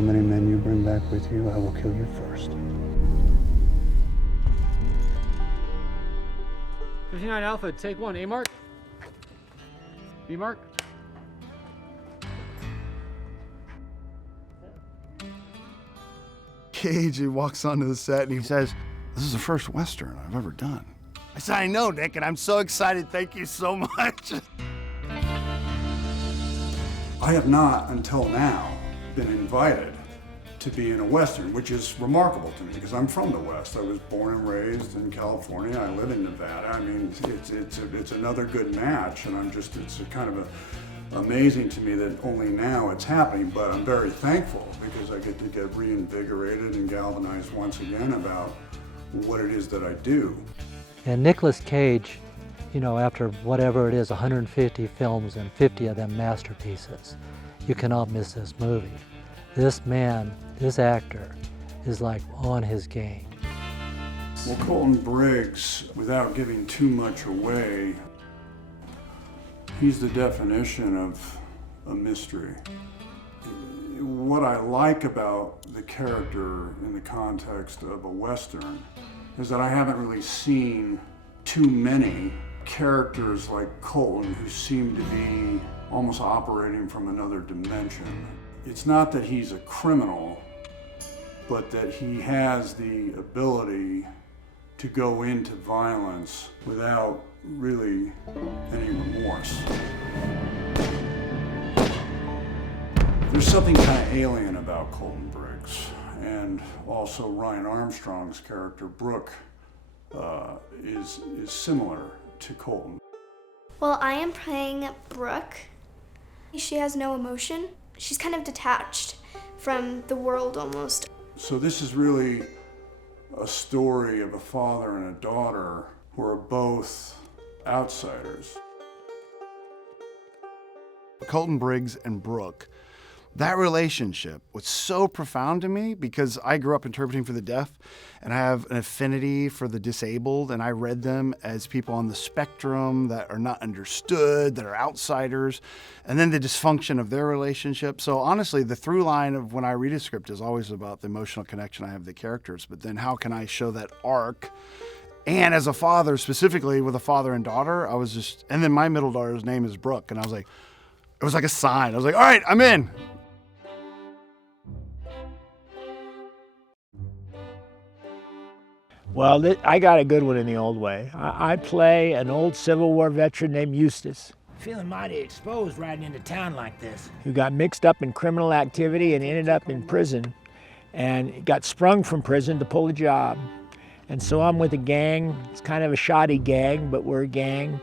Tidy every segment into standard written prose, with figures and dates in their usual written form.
how many men you bring back with you, I will kill you first. 59 Alpha, take one. A mark. B mark. Cage, he walks onto the set and he says, "This is the first Western I've ever done." I said, "I know, Nick, and I'm so excited. Thank you so much." I have not, until now, been invited to be in a Western, which is remarkable to me because I'm from the West. I was born and raised in California. I live in Nevada. I mean, it's another good match, and it's a kind of amazing to me that only now it's happening, but I'm very thankful because I get to get reinvigorated and galvanized once again about what it is that I do. And Nicolas Cage, you know, after whatever it is, 150 films and 50 of them masterpieces, you cannot miss this movie. This man, this actor, is like on his game. Well, Colton Briggs, without giving too much away, he's the definition of a mystery. What I like about the character in the context of a Western is that I haven't really seen too many characters like Colton who seem to be almost operating from another dimension. It's not that he's a criminal, but that he has the ability to go into violence without really any remorse. There's something kind of alien about Colton Briggs, and also Ryan Armstrong's character, Brooke, is similar to Colton. Well, I am playing Brooke. She has no emotion. She's kind of detached from the world almost. So this is really a story of a father and a daughter who are both outsiders. Colton Briggs and Brooke, that relationship was so profound to me because I grew up interpreting for the deaf and I have an affinity for the disabled, and I read them as people on the spectrum that are not understood, that are outsiders, and then the dysfunction of their relationship. So honestly, the through line of when I read a script is always about the emotional connection I have with the characters, but then how can I show that arc? And as a father, specifically with a father and daughter, and then my middle daughter's name is Brooke, and I was like, it was like a sign. I was like, all right, I'm in. Well, I got a good one in the old way. I play an old Civil War veteran named Eustace. Feeling mighty exposed riding into town like this. Who got mixed up in criminal activity and ended up in prison, and got sprung from prison to pull a job. And so I'm with a gang. It's kind of a shoddy gang, but we're a gang,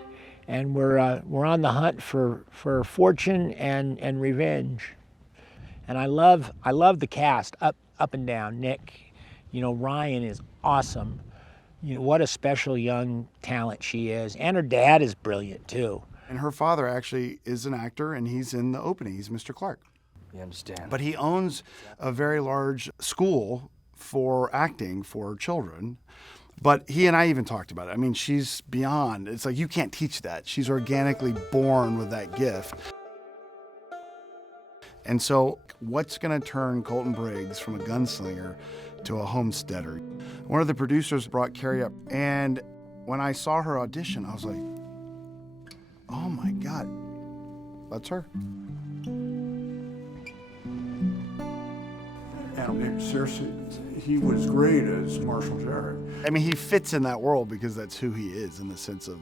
and we're on the hunt for fortune and revenge. And I love the cast up and down. Nick, you know, Ryan is awesome. You know, what a special young talent she is, and her dad is brilliant too. And her father actually is an actor, and he's in the opening. He's Mr. Clark. You understand? But he owns a very large school for acting for children. But he and I even talked about it. I mean, she's beyond. It's like you can't teach that. She's organically born with that gift. And so what's going to turn Colton Briggs from a gunslinger to a homesteader? One of the producers brought Carrie up, and when I saw her audition, I was like, oh my God, that's her. And seriously, he was great as Marshall Jarrett. I mean, he fits in that world because that's who he is in the sense of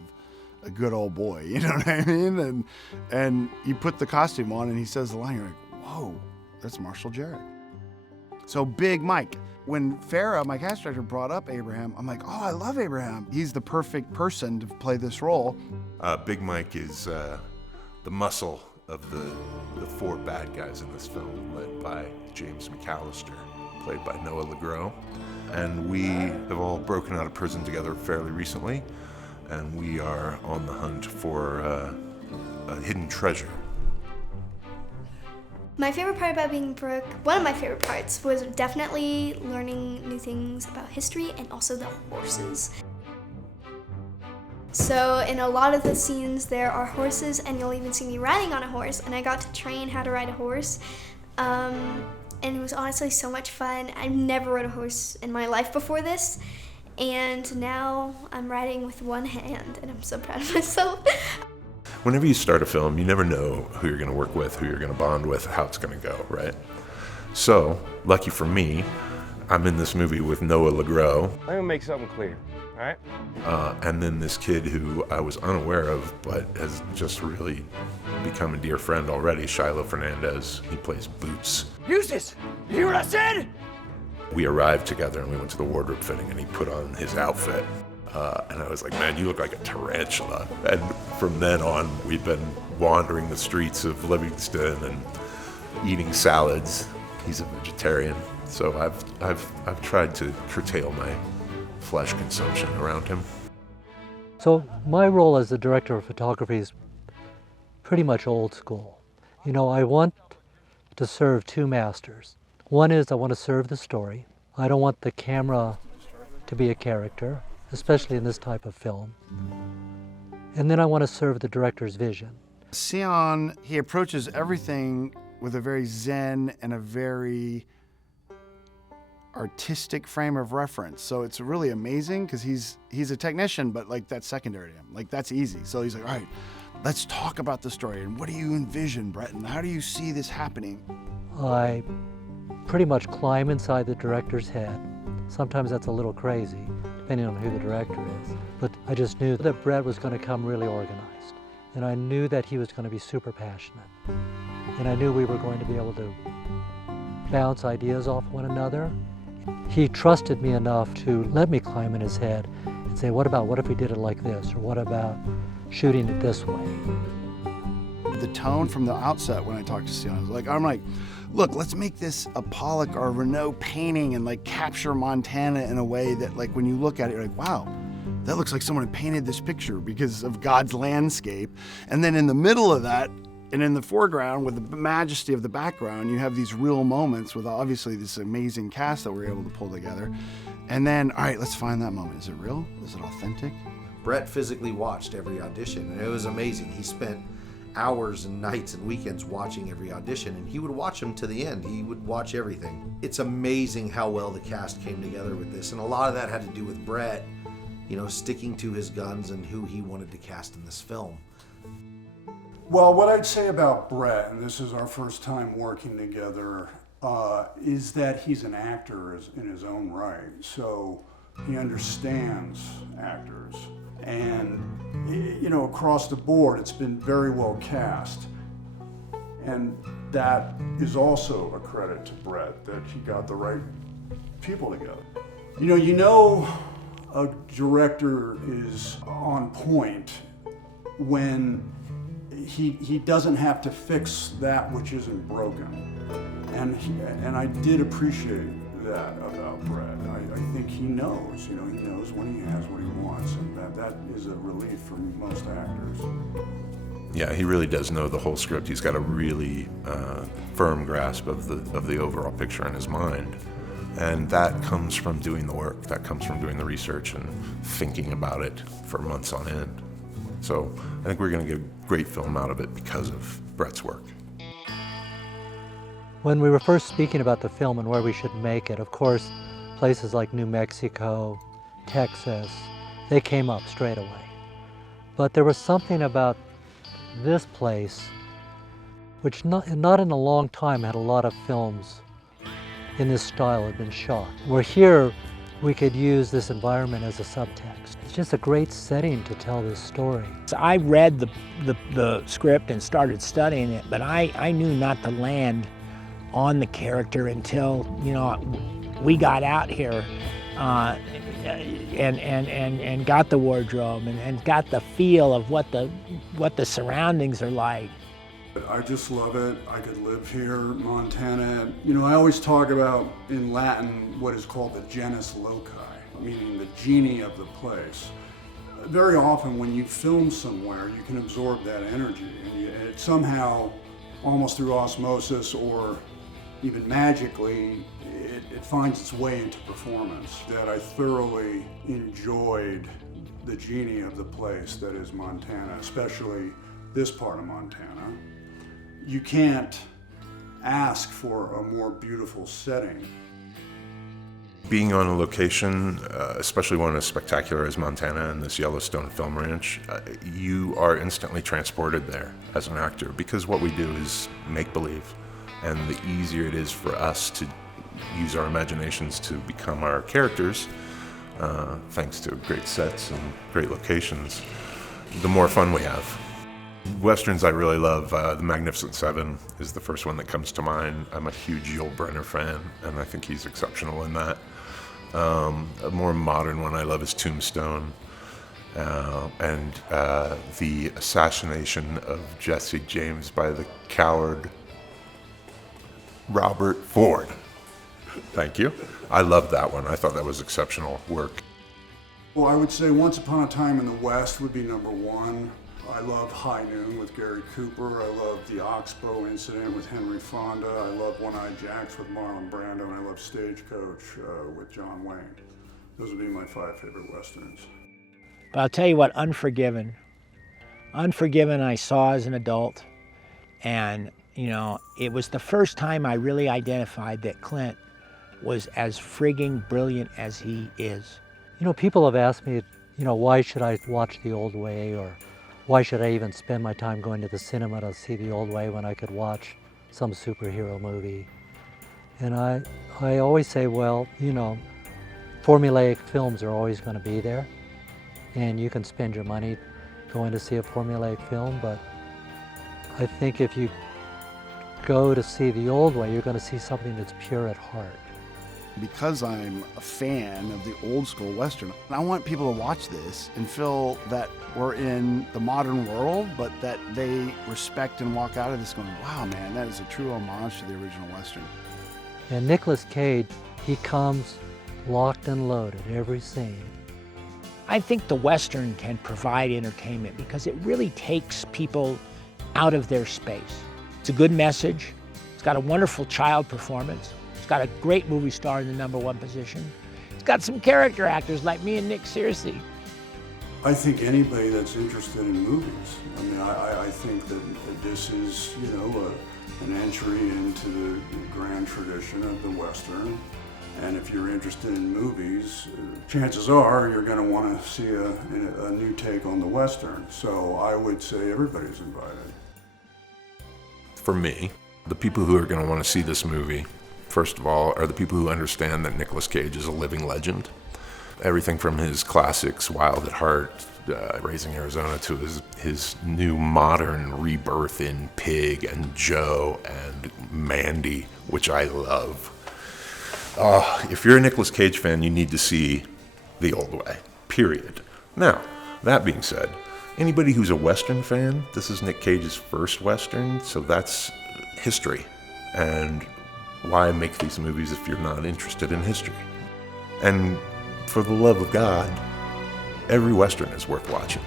a good old boy, you know what I mean? And you put the costume on and he says the line, you're like, whoa, that's Marshall Jarrett. So Big Mike, when Farrah, my cast director, brought up Abraham, I'm like, oh, I love Abraham. He's the perfect person to play this role. Big Mike is the muscle of the four bad guys in this film, led by James McAllister, played by Noah LeGros. And we have all broken out of prison together fairly recently, and we are on the hunt for a hidden treasure. My favorite part about being Brooke, one of my favorite parts, was definitely learning new things about history and also the horses. So in a lot of the scenes there are horses, and you'll even see me riding on a horse, and I got to train how to ride a horse. and it was honestly so much fun. I've never rode a horse in my life before this, and now I'm riding with one hand, and I'm so proud of myself. Whenever you start a film, you never know who you're going to work with, who you're going to bond with, how it's going to go, right? So, lucky for me, I'm in this movie with Noah LeGros. I'm gonna make something clear, all right? And then this kid who I was unaware of, but has just really become a dear friend already, Shiloh Fernandez. He plays Boots. Eustace, you hear what I said? We arrived together and we went to the wardrobe fitting and he put on his outfit. And I was like, man, you look like a tarantula. And from then on, we've been wandering the streets of Livingston and eating salads. He's a vegetarian, so I've tried to curtail my flesh consumption around him. So my role as the director of photography is pretty much old school. You know, I want to serve two masters. One is I want to serve the story. I don't want the camera to be a character, especially in this type of film. And then I want to serve the director's vision. Sion, he approaches everything with a very zen and a very artistic frame of reference. So it's really amazing because he's a technician, but like that's secondary to him. Like that's easy. So he's like, all right, let's talk about the story. And what do you envision, Brett? And how do you see this happening? I pretty much climb inside the director's head. Sometimes that's a little crazy, depending on who the director is. But I just knew that Brett was going to come really organized. And I knew that he was going to be super passionate. And I knew we were going to be able to bounce ideas off one another. He trusted me enough to let me climb in his head and say, what if we did it like this? Or what about shooting it this way? The tone from the outset when I talked to Sion, I'm like, look, let's make this a Pollock or a Renault painting and like capture Montana in a way that like when you look at it, you're like, wow, that looks like someone painted this picture because of God's landscape. And then in the middle of that, and in the foreground, with the majesty of the background, you have these real moments with obviously this amazing cast that we're able to pull together. And then, all right, let's find that moment. Is it real? Is it authentic? Brett physically watched every audition, and it was amazing. He spent hours and nights and weekends watching every audition, and he would watch them to the end. He would watch everything. It's amazing how well the cast came together with this, and a lot of that had to do with Brett, you know, sticking to his guns and who he wanted to cast in this film. Well, what I'd say about Brett, and this is our first time working together, is that he's an actor in his own right. So he understands actors. And, you know, across the board, it's been very well cast. And that is also a credit to Brett, that he got the right people together. You know a director is on point when he doesn't have to fix that which isn't broken. And I did appreciate that about Brett. I think he knows, he knows when he has what he wants, and that is a relief for most actors. Yeah, he really does know the whole script. He's got a really firm grasp of the overall picture in his mind. And that comes from doing the work. That comes from doing the research and thinking about it for months on end. So I think we're going to get a great film out of it because of Brett's work. When we were first speaking about the film and where we should make it, of course, places like New Mexico, Texas, they came up straight away. But there was something about this place which not in a long time had a lot of films in this style had been shot. Where here, we could use this environment as a subtext. It's just a great setting to tell this story. So I read the script and started studying it, but I knew not to land on the character until, we got out here and got the wardrobe and got the feel of what the surroundings are like. I just love it. I could live here, Montana. I always talk about, in Latin, what is called the genus loci, meaning the genie of the place. Very often when you film somewhere, you can absorb that energy, and it somehow, almost through osmosis or even magically, it finds its way into performance. That I thoroughly enjoyed the genie of the place that is Montana, especially this part of Montana. You can't ask for a more beautiful setting. Being on a location, especially one as spectacular as Montana and this Yellowstone film ranch, you are instantly transported there as an actor, because what we do is make believe, and the easier it is for us to use our imaginations to become our characters, thanks to great sets and great locations, the more fun we have. Westerns I really love, The Magnificent Seven is the first one that comes to mind. I'm a huge Yul Brynner fan, and I think he's exceptional in that. A more modern one I love is Tombstone, and the assassination of Jesse James by the coward Robert Ford. Thank you. I loved that one. I thought that was exceptional work. Well, I would say Once Upon a Time in the West would be number one. I love High Noon with Gary Cooper. I love The Oxbow Incident with Henry Fonda. I love One-Eyed Jacks with Marlon Brando. And I love Stagecoach with John Wayne. Those would be my 5 favorite Westerns. But I'll tell you what, Unforgiven I saw as an adult, and you know, it was the first time I really identified that Clint was as frigging brilliant as he is. You know, people have asked me, you know, why should I watch The Old Way, or why should I even spend my time going to the cinema to see The Old Way when I could watch some superhero movie? And I always say, well, you know, formulaic films are always going to be there, and you can spend your money going to see a formulaic film, but I think if you go to see The Old Way, you're going to see something that's pure at heart. Because I'm a fan of the old school Western, I want people to watch this and feel that we're in the modern world, but that they respect and walk out of this going, wow, man, that is a true homage to the original Western. And Nicolas Cage, he comes locked and loaded every scene. I think the Western can provide entertainment because it really takes people out of their space. It's a good message. It's got a wonderful child performance. It's got a great movie star in the #1 position. It's got some character actors like me and Nick Searcy. I think anybody that's interested in movies. I mean, I think that this is, you know, an entry into the grand tradition of the Western. And if you're interested in movies, chances are you're going to want to see a new take on the Western. So I would say everybody's invited. For me, the people who are going to want to see this movie, first of all, are the people who understand that Nicolas Cage is a living legend. Everything from his classics, Wild at Heart, Raising Arizona, to his new modern rebirth in Pig and Joe and Mandy, which I love. If you're a Nicolas Cage fan, you need to see The Old Way, period. Now, that being said, anybody who's a Western fan, this is Nick Cage's first Western, so that's history. And why make these movies if you're not interested in history? And for the love of God, every Western is worth watching.